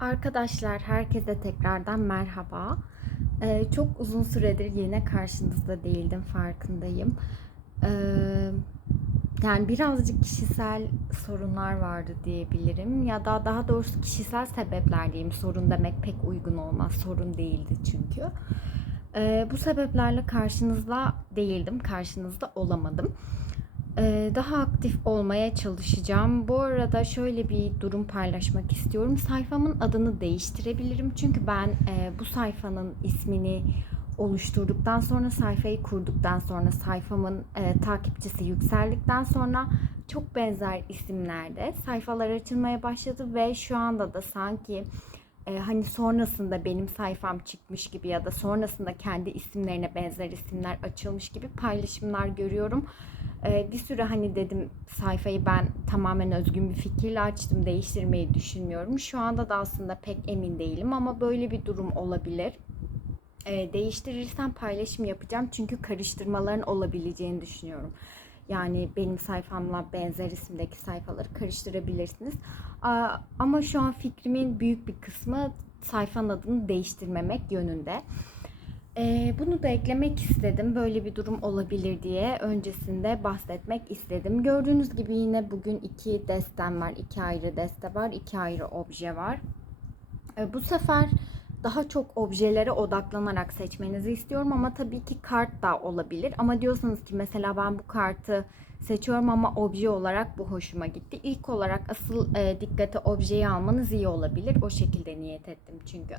Arkadaşlar herkese tekrardan merhaba. Ee, çok uzun süredir yine karşınızda değildim farkındayım. Ee, yani birazcık kişisel sorunlar vardı diyebilirim ya da daha doğrusu kişisel sebepler diyeyim. Sorun demek pek uygun olmaz. Sorun değildi çünkü. Ee, bu sebeplerle karşınızda değildim, karşınızda olamadım. Ee, daha aktif olmaya çalışacağım. Bu arada şöyle bir durum paylaşmak istiyorum. Sayfamın adını değiştirebilirim. Çünkü ben e, bu sayfanın ismini oluşturduktan sonra sayfayı kurduktan sonra sayfamın e, takipçisi yükseldikten sonra çok benzer isimlerde sayfalar açılmaya başladı ve şu anda da sanki e, hani sonrasında benim sayfam çıkmış gibi ya da sonrasında kendi isimlerine benzer isimler açılmış gibi paylaşımlar görüyorum. E, bir süre hani dedim sayfayı ben tamamen özgün bir fikirle açtım değiştirmeyi düşünmüyorum. Şu anda da aslında pek emin değilim ama böyle bir durum olabilir. E, değiştirirsem paylaşım yapacağım çünkü karıştırmaların olabileceğini düşünüyorum. Yani benim sayfamla benzer isimdeki sayfaları karıştırabilirsiniz. Ama şu an fikrimin büyük bir kısmı sayfanın adını değiştirmemek yönünde. Ee, bunu da eklemek istedim. Böyle bir durum olabilir diye öncesinde bahsetmek istedim. Gördüğünüz gibi yine bugün iki destem var. iki ayrı deste var. iki ayrı obje var. Ee, bu sefer daha çok objelere odaklanarak seçmenizi istiyorum ama tabii ki kart da olabilir. Ama diyorsanız ki mesela ben bu kartı seçiyorum ama obje olarak bu hoşuma gitti. İlk olarak asıl e, dikkate objeyi almanız iyi olabilir. O şekilde niyet ettim çünkü.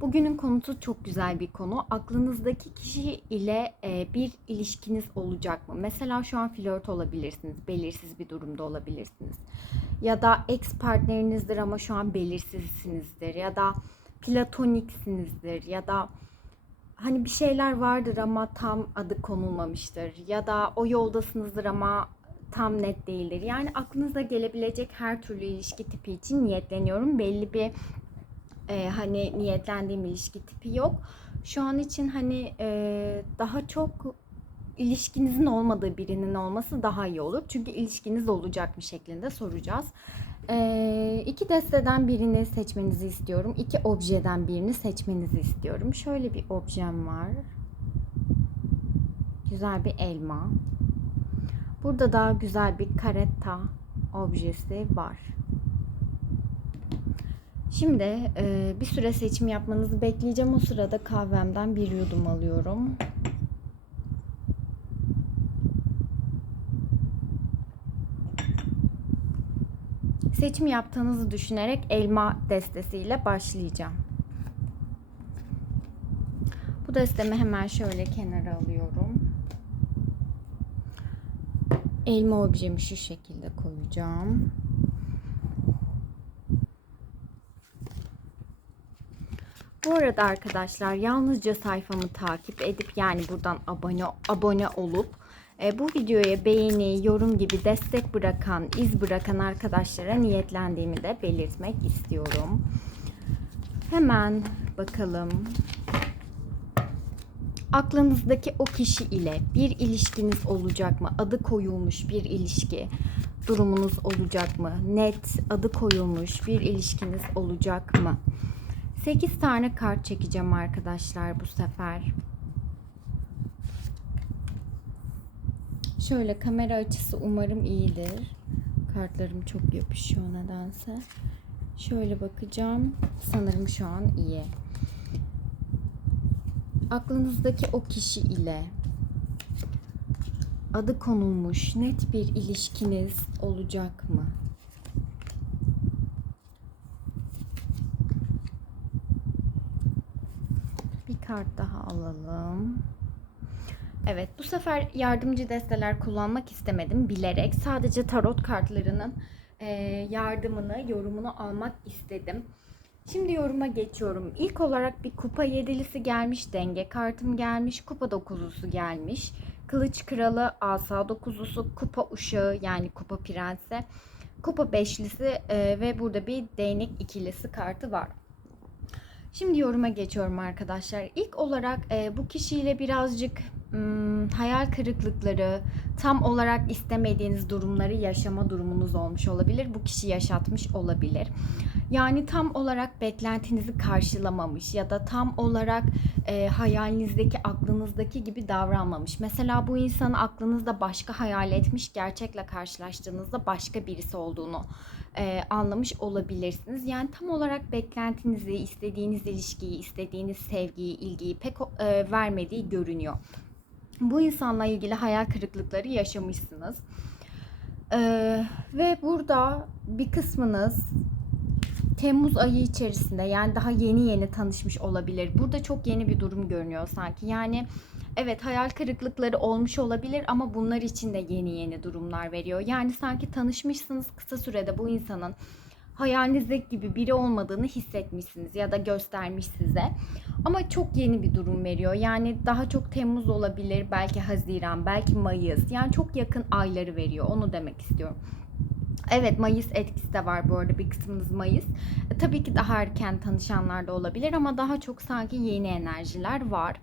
Bugünün konusu çok güzel bir konu. Aklınızdaki kişi ile e, bir ilişkiniz olacak mı? Mesela şu an flört olabilirsiniz. Belirsiz bir durumda olabilirsiniz. Ya da ex partnerinizdir ama şu an belirsizsinizdir. Ya da platoniksinizdir. Ya da hani bir şeyler vardır ama tam adı konulmamıştır. Ya da o yoldasınızdır ama tam net değildir. Yani aklınıza gelebilecek her türlü ilişki tipi için niyetleniyorum. Belli bir e, hani niyetlendiğim ilişki tipi yok. Şu an için hani e, daha çok ilişkinizin olmadığı birinin olması daha iyi olur. Çünkü ilişkiniz olacak bir şeklinde soracağız. E, iki desteden birini seçmenizi istiyorum. İki objeden birini seçmenizi istiyorum. Şöyle bir objem var. Güzel bir elma. Burada daha güzel bir karetta objesi var. Şimdi e, bir süre seçim yapmanızı bekleyeceğim. O sırada kahvemden bir yudum alıyorum. Seçim yaptığınızı düşünerek elma destesiyle başlayacağım. Bu destemi hemen şöyle kenara alıyorum. Elma objemi şu şekilde koyacağım. Bu arada arkadaşlar yalnızca sayfamı takip edip yani buradan abone abone olup e, bu videoya beğeni, yorum gibi destek bırakan, iz bırakan arkadaşlara niyetlendiğimi de belirtmek istiyorum. Hemen bakalım. Aklınızdaki o kişi ile bir ilişkiniz olacak mı? Adı koyulmuş bir ilişki durumunuz olacak mı? Net adı koyulmuş bir ilişkiniz olacak mı? 8 tane kart çekeceğim arkadaşlar bu sefer. Şöyle kamera açısı umarım iyidir. Kartlarım çok yapışıyor nedense. Şöyle bakacağım. Sanırım şu an iyi. Aklınızdaki o kişi ile adı konulmuş net bir ilişkiniz olacak mı? Bir kart daha alalım. Evet bu sefer yardımcı desteler kullanmak istemedim bilerek. Sadece tarot kartlarının yardımını, yorumunu almak istedim. Şimdi yoruma geçiyorum. İlk olarak bir kupa yedilisi gelmiş, denge kartım gelmiş, kupa dokuzlusu gelmiş. Kılıç kralı, asa dokuzlusu, kupa uşağı yani kupa prensi, kupa beşlisi ve burada bir değnek ikilisi kartı var. Şimdi yoruma geçiyorum arkadaşlar. İlk olarak e, bu kişiyle birazcık hmm, hayal kırıklıkları, tam olarak istemediğiniz durumları yaşama durumunuz olmuş olabilir. Bu kişi yaşatmış olabilir. Yani tam olarak beklentinizi karşılamamış ya da tam olarak e, hayalinizdeki, aklınızdaki gibi davranmamış. Mesela bu insanın aklınızda başka hayal etmiş, gerçekle karşılaştığınızda başka birisi olduğunu e, anlamış olabilirsiniz. Yani tam olarak beklentinizi, istediğiniz ilişkiyi, istediğiniz sevgiyi, ilgiyi pek e, vermediği görünüyor. Bu insanla ilgili hayal kırıklıkları yaşamışsınız. Ee, ve burada bir kısmınız Temmuz ayı içerisinde yani daha yeni yeni tanışmış olabilir. Burada çok yeni bir durum görünüyor sanki. Yani evet hayal kırıklıkları olmuş olabilir ama bunlar için de yeni yeni durumlar veriyor. Yani sanki tanışmışsınız kısa sürede bu insanın hayalinizdeki gibi biri olmadığını hissetmişsiniz ya da göstermiş size. Ama çok yeni bir durum veriyor. Yani daha çok Temmuz olabilir, belki Haziran, belki Mayıs. Yani çok yakın ayları veriyor. Onu demek istiyorum. Evet Mayıs etkisi de var bu arada bir kısmınız Mayıs. E, tabii ki daha erken tanışanlar da olabilir ama daha çok sanki yeni enerjiler var.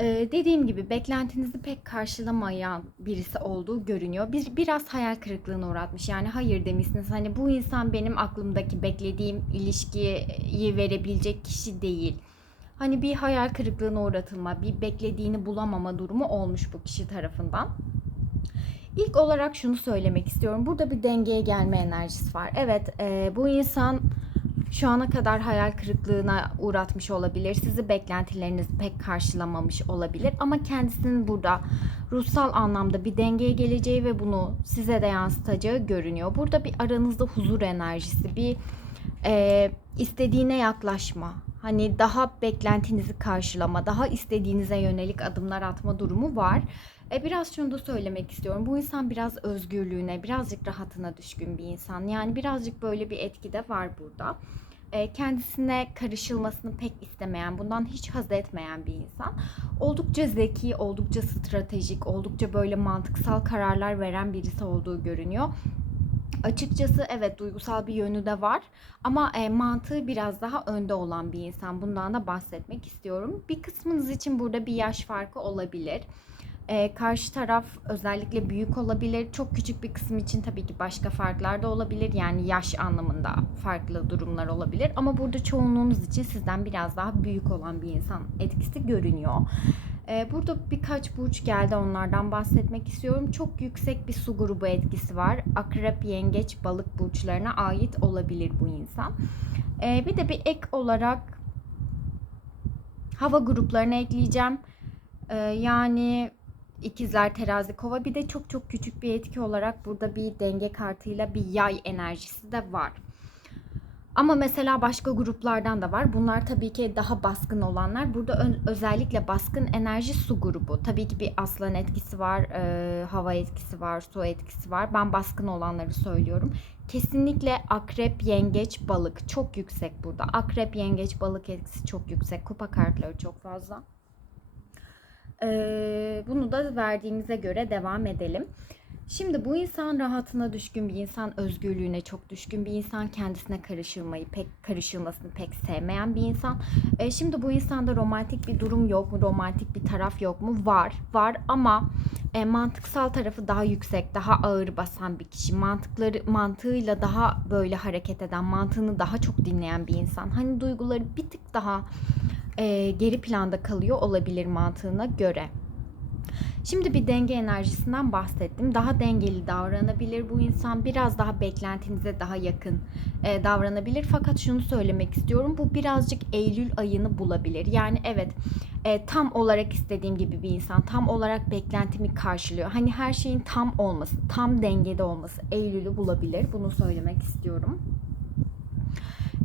Ee, dediğim gibi beklentinizi pek karşılamayan birisi olduğu görünüyor. Bir, biraz hayal kırıklığına uğratmış. Yani hayır demişsiniz. Hani bu insan benim aklımdaki beklediğim ilişkiyi verebilecek kişi değil. Hani bir hayal kırıklığına uğratılma, bir beklediğini bulamama durumu olmuş bu kişi tarafından. İlk olarak şunu söylemek istiyorum. Burada bir dengeye gelme enerjisi var. Evet, e, bu insan şu ana kadar hayal kırıklığına uğratmış olabilir. Sizi beklentilerinizi pek karşılamamış olabilir. Ama kendisinin burada ruhsal anlamda bir dengeye geleceği ve bunu size de yansıtacağı görünüyor. Burada bir aranızda huzur enerjisi, bir e, istediğine yaklaşma, hani daha beklentinizi karşılama, daha istediğinize yönelik adımlar atma durumu var. E, biraz şunu da söylemek istiyorum. Bu insan biraz özgürlüğüne, birazcık rahatına düşkün bir insan. Yani birazcık böyle bir etki de var burada. E, kendisine karışılmasını pek istemeyen, bundan hiç haz etmeyen bir insan. Oldukça zeki, oldukça stratejik, oldukça böyle mantıksal kararlar veren birisi olduğu görünüyor. Açıkçası evet duygusal bir yönü de var ama e, mantığı biraz daha önde olan bir insan. Bundan da bahsetmek istiyorum. Bir kısmınız için burada bir yaş farkı olabilir. E, karşı taraf özellikle büyük olabilir. Çok küçük bir kısım için tabii ki başka farklar da olabilir. Yani yaş anlamında farklı durumlar olabilir. Ama burada çoğunluğunuz için sizden biraz daha büyük olan bir insan etkisi görünüyor. E, burada birkaç burç geldi onlardan bahsetmek istiyorum. Çok yüksek bir su grubu etkisi var. Akrep, yengeç, balık burçlarına ait olabilir bu insan. E, bir de bir ek olarak hava gruplarına ekleyeceğim. E, yani İkizler, terazi, kova bir de çok çok küçük bir etki olarak burada bir denge kartıyla bir yay enerjisi de var. Ama mesela başka gruplardan da var. Bunlar tabii ki daha baskın olanlar. Burada özellikle baskın enerji su grubu. Tabii ki bir aslan etkisi var, e, hava etkisi var, su etkisi var. Ben baskın olanları söylüyorum. Kesinlikle akrep, yengeç, balık çok yüksek burada. Akrep, yengeç, balık etkisi çok yüksek. Kupa kartları çok fazla. Bunu da verdiğimize göre devam edelim. Şimdi bu insan rahatına düşkün bir insan, özgürlüğüne çok düşkün bir insan, kendisine karışılmayı pek karışılmasını pek sevmeyen bir insan. E, şimdi bu insanda romantik bir durum yok mu, romantik bir taraf yok mu? Var, var ama e, mantıksal tarafı daha yüksek, daha ağır basan bir kişi. Mantıkları mantığıyla daha böyle hareket eden, mantığını daha çok dinleyen bir insan. Hani duyguları bir tık daha e, geri planda kalıyor olabilir mantığına göre. Şimdi bir denge enerjisinden bahsettim. Daha dengeli davranabilir bu insan. Biraz daha beklentinize daha yakın e, davranabilir. Fakat şunu söylemek istiyorum. Bu birazcık Eylül ayını bulabilir. Yani evet e, tam olarak istediğim gibi bir insan. Tam olarak beklentimi karşılıyor. Hani her şeyin tam olması, tam dengede olması Eylül'ü bulabilir. Bunu söylemek istiyorum.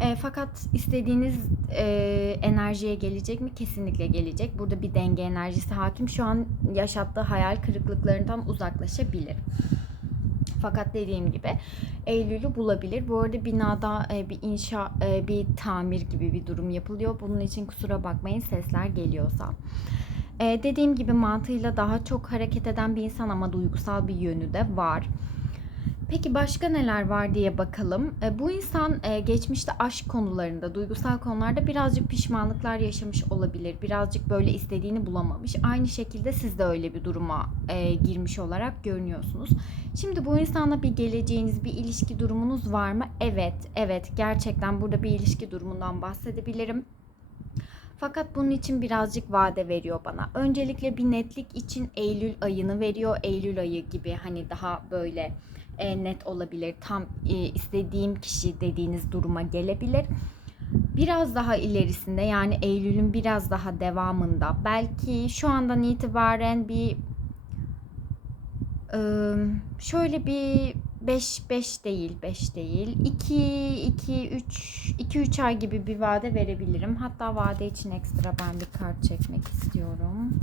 E, fakat istediğiniz e, enerjiye gelecek mi? Kesinlikle gelecek. Burada bir denge enerjisi hakim. Şu an yaşattığı hayal kırıklıklarından uzaklaşabilir. Fakat dediğim gibi Eylül'ü bulabilir. Bu arada binada e, bir inşa, e, bir tamir gibi bir durum yapılıyor. Bunun için kusura bakmayın sesler geliyorsa. E, dediğim gibi mantığıyla daha çok hareket eden bir insan ama duygusal bir yönü de var. Peki başka neler var diye bakalım. E, bu insan e, geçmişte aşk konularında, duygusal konularda birazcık pişmanlıklar yaşamış olabilir. Birazcık böyle istediğini bulamamış. Aynı şekilde siz de öyle bir duruma e, girmiş olarak görünüyorsunuz. Şimdi bu insanla bir geleceğiniz, bir ilişki durumunuz var mı? Evet, evet. Gerçekten burada bir ilişki durumundan bahsedebilirim. Fakat bunun için birazcık vade veriyor bana. Öncelikle bir netlik için Eylül ayını veriyor. Eylül ayı gibi hani daha böyle e, net olabilir. Tam e, istediğim kişi dediğiniz duruma gelebilir. Biraz daha ilerisinde yani Eylül'ün biraz daha devamında belki şu andan itibaren bir e, şöyle bir 5 5 değil 5 değil 2 2 3 2 3 ay gibi bir vade verebilirim. Hatta vade için ekstra ben bir kart çekmek istiyorum.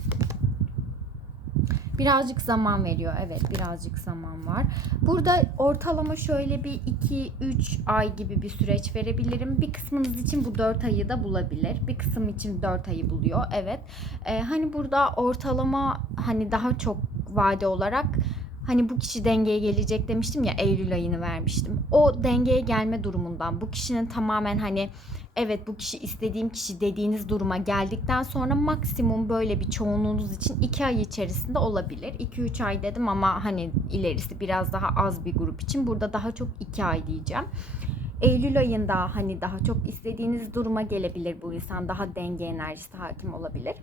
Birazcık zaman veriyor. Evet birazcık zaman var. Burada ortalama şöyle bir 2-3 ay gibi bir süreç verebilirim. Bir kısmınız için bu 4 ayı da bulabilir. Bir kısım için 4 ayı buluyor. Evet. Ee, hani burada ortalama hani daha çok vade olarak hani bu kişi dengeye gelecek demiştim ya Eylül ayını vermiştim. O dengeye gelme durumundan bu kişinin tamamen hani evet bu kişi istediğim kişi dediğiniz duruma geldikten sonra maksimum böyle bir çoğunluğunuz için 2 ay içerisinde olabilir. 2-3 ay dedim ama hani ilerisi biraz daha az bir grup için burada daha çok 2 ay diyeceğim. Eylül ayında hani daha çok istediğiniz duruma gelebilir bu insan. Daha denge enerjisi hakim olabilir.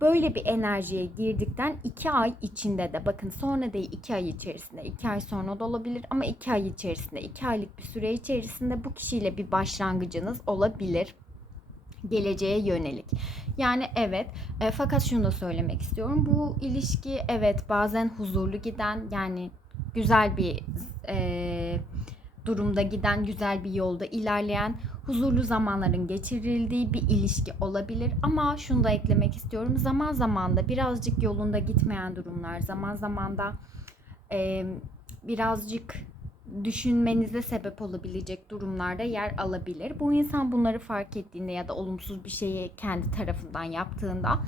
Böyle bir enerjiye girdikten 2 ay içinde de bakın sonra değil 2 ay içerisinde 2 ay sonra da olabilir ama 2 ay içerisinde 2 aylık bir süre içerisinde bu kişiyle bir başlangıcınız olabilir geleceğe yönelik. Yani evet e, fakat şunu da söylemek istiyorum. Bu ilişki evet bazen huzurlu giden yani güzel bir e, durumda giden, güzel bir yolda ilerleyen, huzurlu zamanların geçirildiği bir ilişki olabilir. Ama şunu da eklemek istiyorum. Zaman zaman da birazcık yolunda gitmeyen durumlar, zaman zaman da e, birazcık düşünmenize sebep olabilecek durumlarda yer alabilir. Bu insan bunları fark ettiğinde ya da olumsuz bir şeyi kendi tarafından yaptığında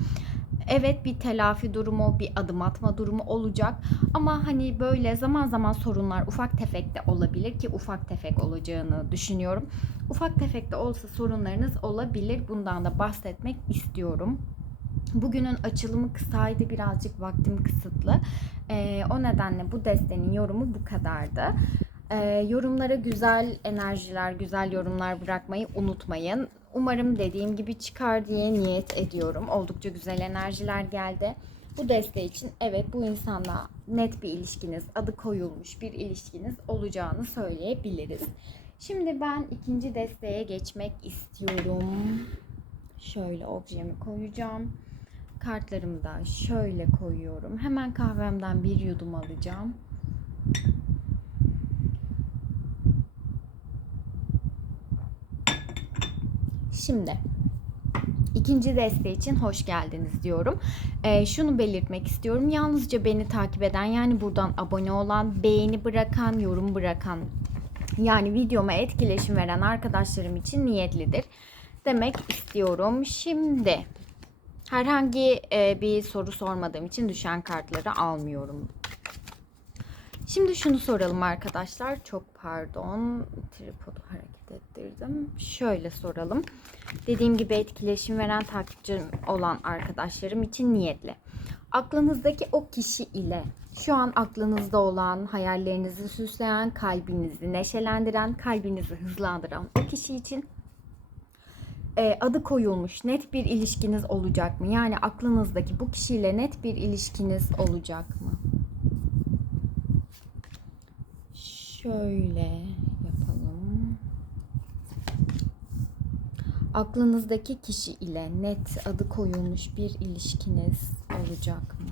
evet bir telafi durumu, bir adım atma durumu olacak. Ama hani böyle zaman zaman sorunlar ufak tefek de olabilir ki ufak tefek olacağını düşünüyorum. Ufak tefek de olsa sorunlarınız olabilir. Bundan da bahsetmek istiyorum. Bugünün açılımı kısaydı birazcık vaktim kısıtlı. Ee, o nedenle bu destenin yorumu bu kadardı. Ee, yorumlara güzel enerjiler, güzel yorumlar bırakmayı unutmayın. Umarım dediğim gibi çıkar diye niyet ediyorum. Oldukça güzel enerjiler geldi. Bu desteği için evet bu insanla net bir ilişkiniz, adı koyulmuş bir ilişkiniz olacağını söyleyebiliriz. Şimdi ben ikinci desteğe geçmek istiyorum. Şöyle objemi koyacağım. Kartlarımı da şöyle koyuyorum. Hemen kahvemden bir yudum alacağım. Şimdi ikinci desteği için hoş geldiniz diyorum. Ee, şunu belirtmek istiyorum. Yalnızca beni takip eden yani buradan abone olan, beğeni bırakan, yorum bırakan yani videoma etkileşim veren arkadaşlarım için niyetlidir demek istiyorum. Şimdi herhangi e, bir soru sormadığım için düşen kartları almıyorum. Şimdi şunu soralım arkadaşlar. Çok pardon. Tripodu hareket ettirdim. Şöyle soralım. Dediğim gibi etkileşim veren takipçim olan arkadaşlarım için niyetli. Aklınızdaki o kişi ile şu an aklınızda olan, hayallerinizi süsleyen, kalbinizi neşelendiren, kalbinizi hızlandıran o kişi için e, adı koyulmuş net bir ilişkiniz olacak mı? Yani aklınızdaki bu kişiyle net bir ilişkiniz olacak mı? Şöyle yapalım. Aklınızdaki kişi ile net adı koyulmuş bir ilişkiniz olacak mı?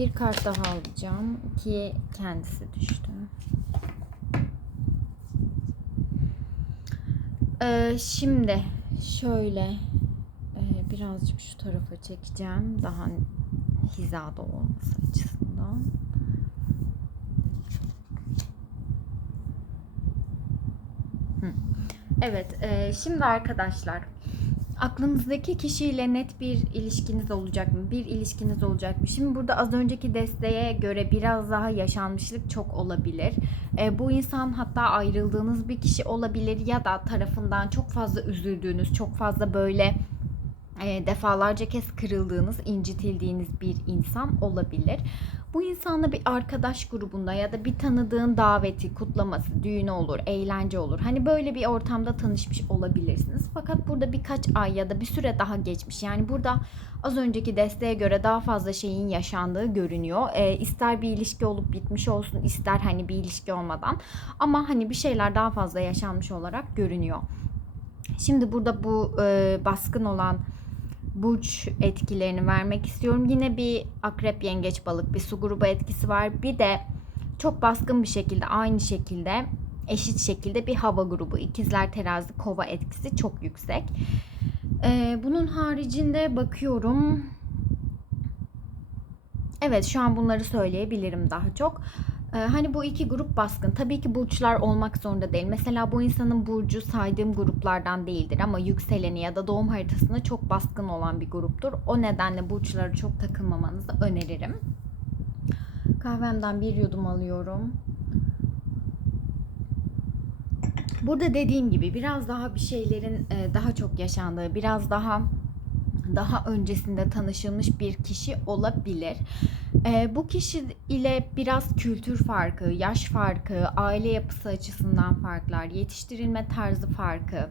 Bir kart daha alacağım ki kendisi düştü. Ee, şimdi şöyle e, birazcık şu tarafa çekeceğim. Daha hizada olması açısından. Evet, e, şimdi arkadaşlar aklınızdaki kişiyle net bir ilişkiniz olacak mı? Bir ilişkiniz olacak mı? Şimdi burada az önceki desteğe göre biraz daha yaşanmışlık çok olabilir. E, bu insan hatta ayrıldığınız bir kişi olabilir ya da tarafından çok fazla üzüldüğünüz, çok fazla böyle e, defalarca kez kırıldığınız, incitildiğiniz bir insan olabilir. Bu insanla bir arkadaş grubunda ya da bir tanıdığın daveti, kutlaması, düğünü olur, eğlence olur. Hani böyle bir ortamda tanışmış olabilirsiniz. Fakat burada birkaç ay ya da bir süre daha geçmiş. Yani burada az önceki desteğe göre daha fazla şeyin yaşandığı görünüyor. E, ister bir ilişki olup bitmiş olsun, ister hani bir ilişki olmadan. Ama hani bir şeyler daha fazla yaşanmış olarak görünüyor. Şimdi burada bu e, baskın olan burç etkilerini vermek istiyorum. Yine bir akrep, yengeç, balık bir su grubu etkisi var. Bir de çok baskın bir şekilde aynı şekilde eşit şekilde bir hava grubu. İkizler, terazi, kova etkisi çok yüksek. Ee, bunun haricinde bakıyorum. Evet şu an bunları söyleyebilirim daha çok. Ee, hani bu iki grup baskın. Tabii ki burçlar olmak zorunda değil. Mesela bu insanın burcu saydığım gruplardan değildir ama yükseleni ya da doğum haritasında çok baskın olan bir gruptur. O nedenle burçlara çok takılmamanızı öneririm. Kahvemden bir yudum alıyorum. Burada dediğim gibi biraz daha bir şeylerin e, daha çok yaşandığı, biraz daha daha öncesinde tanışılmış bir kişi olabilir. E, bu kişi ile biraz kültür farkı, yaş farkı, aile yapısı açısından farklar, yetiştirilme tarzı farkı,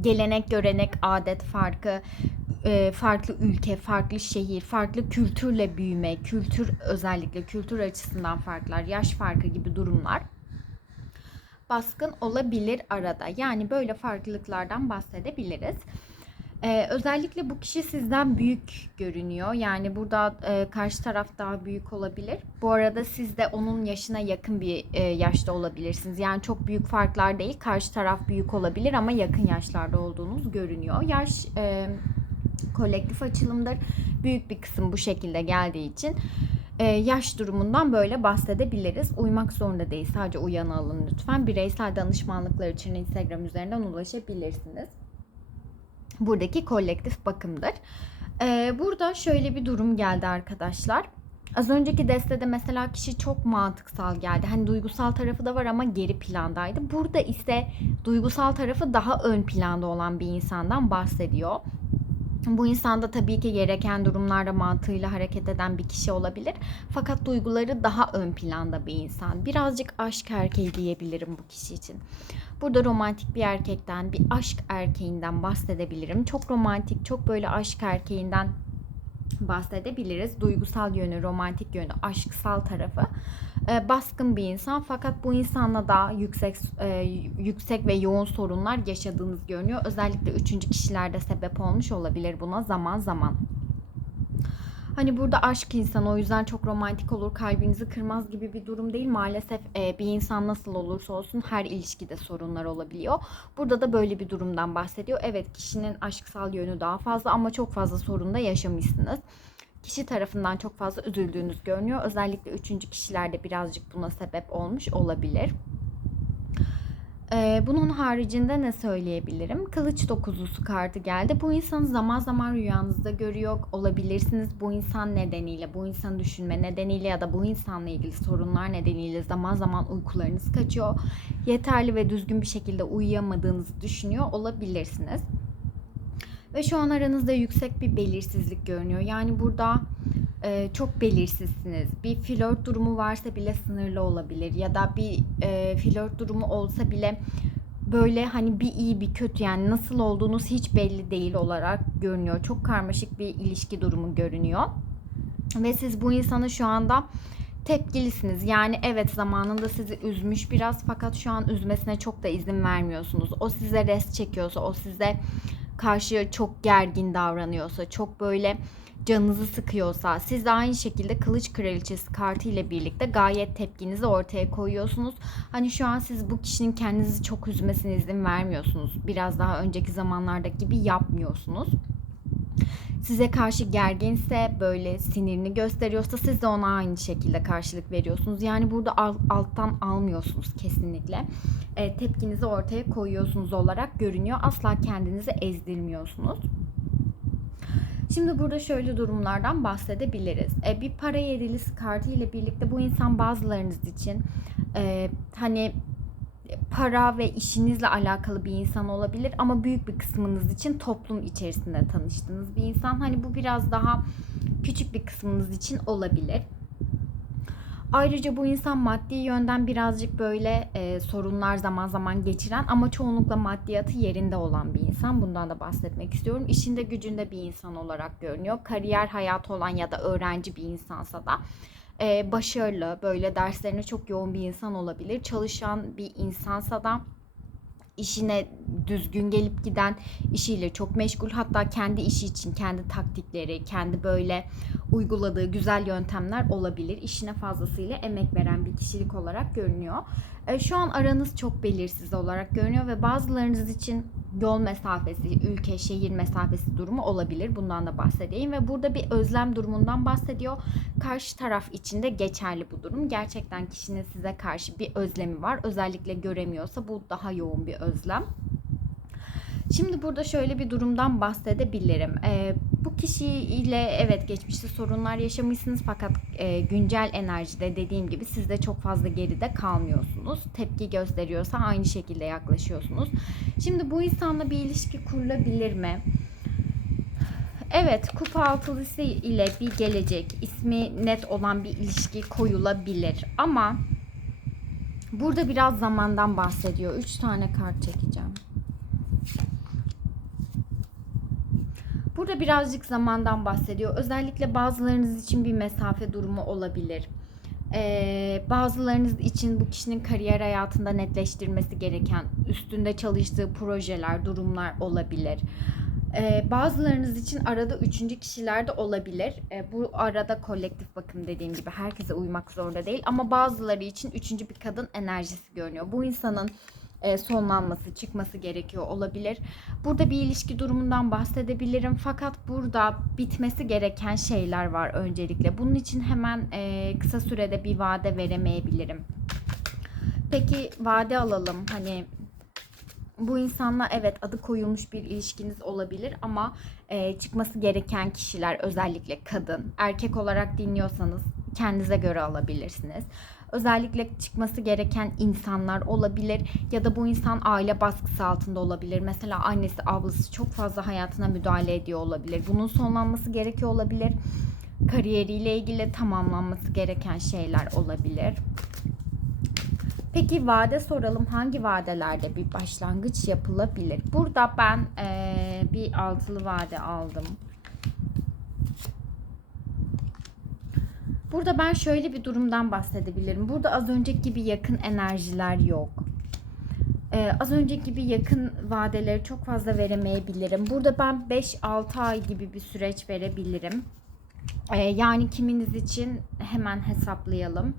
gelenek, görenek, adet farkı, e, farklı ülke, farklı şehir, farklı kültürle büyüme, kültür özellikle kültür açısından farklar, yaş farkı gibi durumlar baskın olabilir arada. Yani böyle farklılıklardan bahsedebiliriz. Ee, özellikle bu kişi sizden büyük görünüyor. Yani burada e, karşı taraf daha büyük olabilir. Bu arada siz de onun yaşına yakın bir e, yaşta olabilirsiniz. Yani çok büyük farklar değil. Karşı taraf büyük olabilir ama yakın yaşlarda olduğunuz görünüyor. Yaş e, kolektif açılımdır. Büyük bir kısım bu şekilde geldiği için e, yaş durumundan böyle bahsedebiliriz. Uymak zorunda değil. Sadece uyanı alın lütfen. Bireysel danışmanlıklar için Instagram üzerinden ulaşabilirsiniz buradaki kolektif bakımdır. Ee, burada şöyle bir durum geldi arkadaşlar. Az önceki destede mesela kişi çok mantıksal geldi. Hani duygusal tarafı da var ama geri plandaydı. Burada ise duygusal tarafı daha ön planda olan bir insandan bahsediyor. Bu insanda tabii ki gereken durumlarda mantığıyla hareket eden bir kişi olabilir. Fakat duyguları daha ön planda bir insan. Birazcık aşk erkeği diyebilirim bu kişi için. Burada romantik bir erkekten, bir aşk erkeğinden bahsedebilirim. Çok romantik, çok böyle aşk erkeğinden bahsedebiliriz. Duygusal yönü, romantik yönü, aşksal tarafı e, baskın bir insan fakat bu insanla da yüksek e, yüksek ve yoğun sorunlar yaşadığınız görünüyor. Özellikle üçüncü kişilerde sebep olmuş olabilir buna zaman zaman. Hani burada aşk insanı o yüzden çok romantik olur, kalbinizi kırmaz gibi bir durum değil. Maalesef e, bir insan nasıl olursa olsun her ilişkide sorunlar olabiliyor. Burada da böyle bir durumdan bahsediyor. Evet kişinin aşksal yönü daha fazla ama çok fazla sorun da yaşamışsınız. Kişi tarafından çok fazla üzüldüğünüz görünüyor. Özellikle üçüncü kişilerde birazcık buna sebep olmuş olabilir. Ee, bunun haricinde ne söyleyebilirim? Kılıç dokuzlusu kartı geldi. Bu insanı zaman zaman rüyanızda görüyor olabilirsiniz. Bu insan nedeniyle, bu insanı düşünme nedeniyle ya da bu insanla ilgili sorunlar nedeniyle zaman zaman uykularınız kaçıyor. Yeterli ve düzgün bir şekilde uyuyamadığınızı düşünüyor olabilirsiniz. Ve şu an aranızda yüksek bir belirsizlik görünüyor. Yani burada e, çok belirsizsiniz. Bir flört durumu varsa bile sınırlı olabilir ya da bir e, flört durumu olsa bile böyle hani bir iyi bir kötü yani nasıl olduğunuz hiç belli değil olarak görünüyor. Çok karmaşık bir ilişki durumu görünüyor. Ve siz bu insanı şu anda tepkilisiniz. Yani evet zamanında sizi üzmüş biraz fakat şu an üzmesine çok da izin vermiyorsunuz. O size rest çekiyorsa, o size karşı çok gergin davranıyorsa, çok böyle canınızı sıkıyorsa siz de aynı şekilde kılıç kraliçesi kartı ile birlikte gayet tepkinizi ortaya koyuyorsunuz. Hani şu an siz bu kişinin kendinizi çok üzmesine izin vermiyorsunuz. Biraz daha önceki zamanlardaki gibi yapmıyorsunuz. size karşı gerginse, böyle sinirini gösteriyorsa siz de ona aynı şekilde karşılık veriyorsunuz. Yani burada al- alttan almıyorsunuz kesinlikle. E, tepkinizi ortaya koyuyorsunuz olarak görünüyor. Asla kendinizi ezdirmiyorsunuz. Şimdi burada şöyle durumlardan bahsedebiliriz. E, bir para yedilisi kartı ile birlikte bu insan bazılarınız için e, hani para ve işinizle alakalı bir insan olabilir ama büyük bir kısmınız için toplum içerisinde tanıştığınız bir insan. Hani bu biraz daha küçük bir kısmınız için olabilir. Ayrıca bu insan maddi yönden birazcık böyle e, sorunlar zaman zaman geçiren ama çoğunlukla maddiyatı yerinde olan bir insan. Bundan da bahsetmek istiyorum. İşinde gücünde bir insan olarak görünüyor. Kariyer hayatı olan ya da öğrenci bir insansa da e, başarılı, böyle derslerine çok yoğun bir insan olabilir. Çalışan bir insansa da işine düzgün gelip giden, işiyle çok meşgul. Hatta kendi işi için kendi taktikleri, kendi böyle uyguladığı güzel yöntemler olabilir. İşine fazlasıyla emek veren bir kişilik olarak görünüyor. E, şu an aranız çok belirsiz olarak görünüyor ve bazılarınız için yol mesafesi, ülke, şehir mesafesi durumu olabilir. Bundan da bahsedeyim ve burada bir özlem durumundan bahsediyor. Karşı taraf için de geçerli bu durum. Gerçekten kişinin size karşı bir özlemi var. Özellikle göremiyorsa bu daha yoğun bir özlem. Şimdi burada şöyle bir durumdan bahsedebilirim. Ee, bu kişiyle evet geçmişte sorunlar yaşamışsınız fakat e, güncel enerjide dediğim gibi siz de çok fazla geride kalmıyorsunuz. Tepki gösteriyorsa aynı şekilde yaklaşıyorsunuz. Şimdi bu insanla bir ilişki kurulabilir mi? Evet, kupa altılısı ile bir gelecek, ismi net olan bir ilişki koyulabilir. Ama burada biraz zamandan bahsediyor. Üç tane kart çekeceğim. Burada birazcık zamandan bahsediyor. Özellikle bazılarınız için bir mesafe durumu olabilir. Ee, bazılarınız için bu kişinin kariyer hayatında netleştirmesi gereken üstünde çalıştığı projeler, durumlar olabilir. Ee, bazılarınız için arada üçüncü kişiler de olabilir. Ee, bu arada kolektif bakım dediğim gibi herkese uymak zorunda değil. Ama bazıları için üçüncü bir kadın enerjisi görünüyor. Bu insanın sonlanması, çıkması gerekiyor olabilir. Burada bir ilişki durumundan bahsedebilirim. Fakat burada bitmesi gereken şeyler var öncelikle. Bunun için hemen e, kısa sürede bir vade veremeyebilirim. Peki vade alalım. Hani bu insanla evet adı koyulmuş bir ilişkiniz olabilir ama e, çıkması gereken kişiler özellikle kadın. Erkek olarak dinliyorsanız kendinize göre alabilirsiniz. Özellikle çıkması gereken insanlar olabilir ya da bu insan aile baskısı altında olabilir. Mesela annesi, ablası çok fazla hayatına müdahale ediyor olabilir. Bunun sonlanması gerekiyor olabilir. Kariyeriyle ilgili tamamlanması gereken şeyler olabilir. Peki vade soralım. Hangi vadelerde bir başlangıç yapılabilir? Burada ben eee, bir altılı vade aldım. Burada ben şöyle bir durumdan bahsedebilirim. Burada az önceki gibi yakın enerjiler yok. Ee, az önceki gibi yakın vadeleri çok fazla veremeyebilirim. Burada ben 5-6 ay gibi bir süreç verebilirim. Ee, yani kiminiz için hemen hesaplayalım.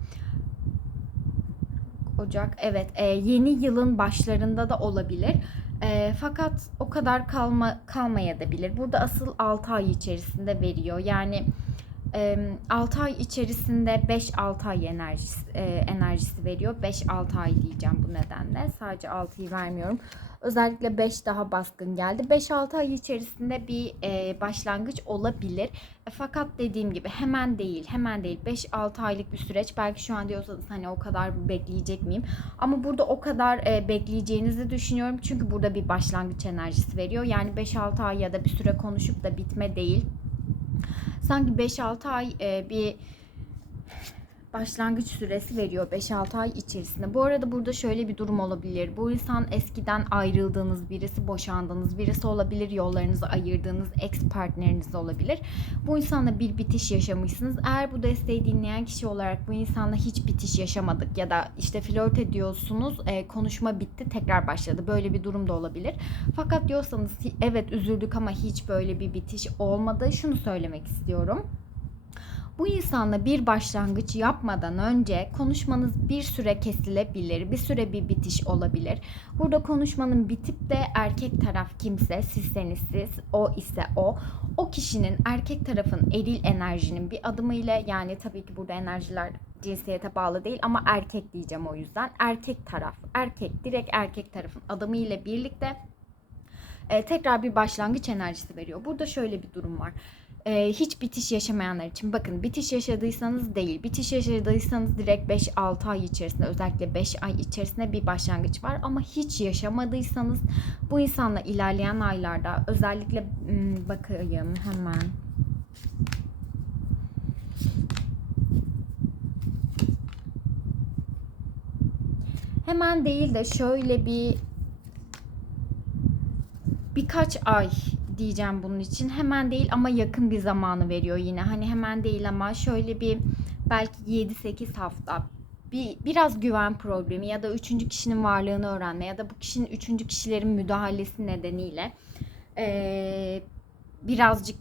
Ocak evet e, yeni yılın başlarında da olabilir. E, fakat o kadar kalma kalmayabilir. Burada asıl 6 ay içerisinde veriyor. Yani 6 ay içerisinde 5-6 ay enerjisi, enerjisi veriyor. 5-6 ay diyeceğim bu nedenle. Sadece 6'yı vermiyorum. Özellikle 5 daha baskın geldi. 5-6 ay içerisinde bir e, başlangıç olabilir. E, fakat dediğim gibi hemen değil, hemen değil. 5-6 aylık bir süreç. Belki şu an diyorsanız hani o kadar bekleyecek miyim? Ama burada o kadar e, bekleyeceğinizi düşünüyorum. Çünkü burada bir başlangıç enerjisi veriyor. Yani 5-6 ay ya da bir süre konuşup da bitme değil. Sanki 5-6 ay e, bir başlangıç süresi veriyor 5-6 ay içerisinde. Bu arada burada şöyle bir durum olabilir. Bu insan eskiden ayrıldığınız birisi, boşandığınız birisi olabilir. Yollarınızı ayırdığınız ex partneriniz olabilir. Bu insanla bir bitiş yaşamışsınız. Eğer bu desteği dinleyen kişi olarak bu insanla hiç bitiş yaşamadık ya da işte flört ediyorsunuz, e, konuşma bitti, tekrar başladı. Böyle bir durum da olabilir. Fakat diyorsanız evet üzüldük ama hiç böyle bir bitiş olmadı. Şunu söylemek istiyorum. Bu insanla bir başlangıç yapmadan önce konuşmanız bir süre kesilebilir, bir süre bir bitiş olabilir. Burada konuşmanın bitip de erkek taraf kimse, sizseniz siz, o ise o, o kişinin erkek tarafın eril enerjinin bir adımı ile yani tabii ki burada enerjiler cinsiyete bağlı değil ama erkek diyeceğim o yüzden. Erkek taraf, erkek, direkt erkek tarafın adımı ile birlikte e, tekrar bir başlangıç enerjisi veriyor. Burada şöyle bir durum var. E, hiç bitiş yaşamayanlar için bakın bitiş yaşadıysanız değil. Bitiş yaşadıysanız direkt 5-6 ay içerisinde özellikle 5 ay içerisinde bir başlangıç var. Ama hiç yaşamadıysanız bu insanla ilerleyen aylarda özellikle hmm, bakayım hemen. Hemen değil de şöyle bir birkaç ay diyeceğim bunun için. Hemen değil ama yakın bir zamanı veriyor yine. Hani hemen değil ama şöyle bir belki 7-8 hafta bir biraz güven problemi ya da üçüncü kişinin varlığını öğrenme ya da bu kişinin üçüncü kişilerin müdahalesi nedeniyle eee, birazcık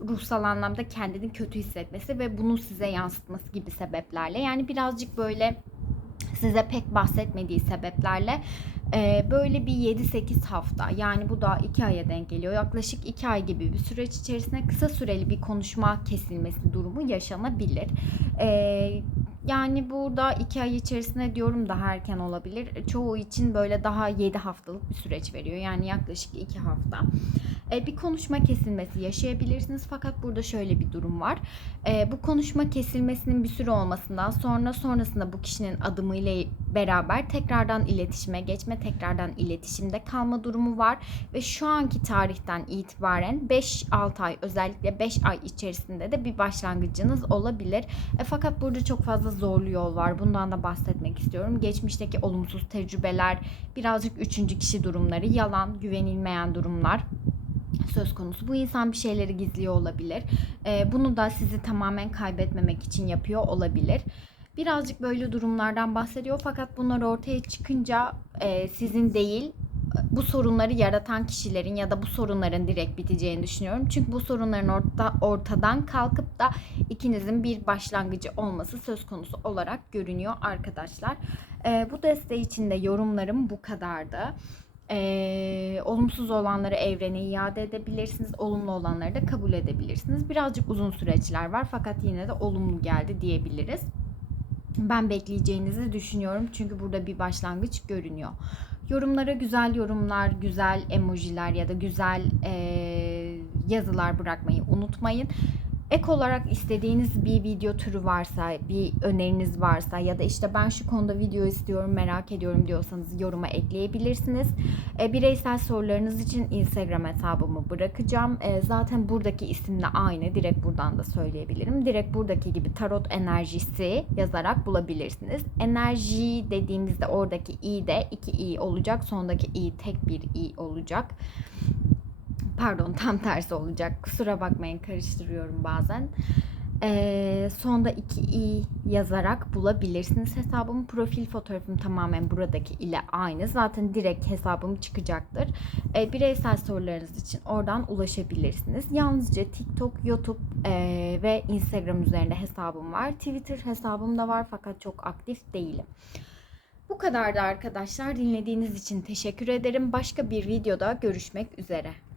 ruhsal anlamda kendini kötü hissetmesi ve bunu size yansıtması gibi sebeplerle yani birazcık böyle size pek bahsetmediği sebeplerle e, böyle bir 7-8 hafta yani bu da 2 aya denk geliyor. Yaklaşık 2 ay gibi bir süreç içerisinde kısa süreli bir konuşma kesilmesi durumu yaşanabilir. E, yani burada 2 ay içerisinde diyorum daha erken olabilir. Çoğu için böyle daha 7 haftalık bir süreç veriyor. Yani yaklaşık 2 hafta. E, bir konuşma kesilmesi yaşayabilirsiniz. Fakat burada şöyle bir durum var. E, bu konuşma kesilmesinin bir süre olmasından sonra sonrasında bu kişinin adımıyla beraber tekrardan iletişime geçme, tekrardan iletişimde kalma durumu var ve şu anki tarihten itibaren 5-6 ay özellikle 5 ay içerisinde de bir başlangıcınız olabilir. E, fakat burada çok fazla zorlu yol var. Bundan da bahsetmek istiyorum. Geçmişteki olumsuz tecrübeler, birazcık üçüncü kişi durumları, yalan, güvenilmeyen durumlar söz konusu. Bu insan bir şeyleri gizliyor olabilir. Ee, bunu da sizi tamamen kaybetmemek için yapıyor olabilir. Birazcık böyle durumlardan bahsediyor fakat bunlar ortaya çıkınca e, sizin değil bu sorunları yaratan kişilerin ya da bu sorunların direkt biteceğini düşünüyorum. Çünkü bu sorunların orta, ortadan kalkıp da ikinizin bir başlangıcı olması söz konusu olarak görünüyor arkadaşlar. Ee, bu desteği için de yorumlarım bu kadardı. Ee, olumsuz olanları evrene iade edebilirsiniz. Olumlu olanları da kabul edebilirsiniz. Birazcık uzun süreçler var fakat yine de olumlu geldi diyebiliriz. Ben bekleyeceğinizi düşünüyorum çünkü burada bir başlangıç görünüyor. Yorumlara güzel yorumlar, güzel emojiler ya da güzel eee, yazılar bırakmayı unutmayın. Ek olarak istediğiniz bir video türü varsa, bir öneriniz varsa ya da işte ben şu konuda video istiyorum, merak ediyorum diyorsanız yoruma ekleyebilirsiniz. E, bireysel sorularınız için Instagram hesabımı bırakacağım. E, zaten buradaki isimle aynı. Direkt buradan da söyleyebilirim. Direkt buradaki gibi tarot enerjisi yazarak bulabilirsiniz. Enerji dediğimizde oradaki i de iki i olacak. Sondaki i tek bir i olacak. Pardon tam tersi olacak. Kusura bakmayın karıştırıyorum bazen. Ee, sonda 2i yazarak bulabilirsiniz hesabımı. Profil fotoğrafım tamamen buradaki ile aynı. Zaten direkt hesabım çıkacaktır. Ee, bireysel sorularınız için oradan ulaşabilirsiniz. Yalnızca TikTok, YouTube ee, ve Instagram üzerinde hesabım var. Twitter hesabım da var fakat çok aktif değilim. Bu kadardı arkadaşlar. Dinlediğiniz için teşekkür ederim. Başka bir videoda görüşmek üzere.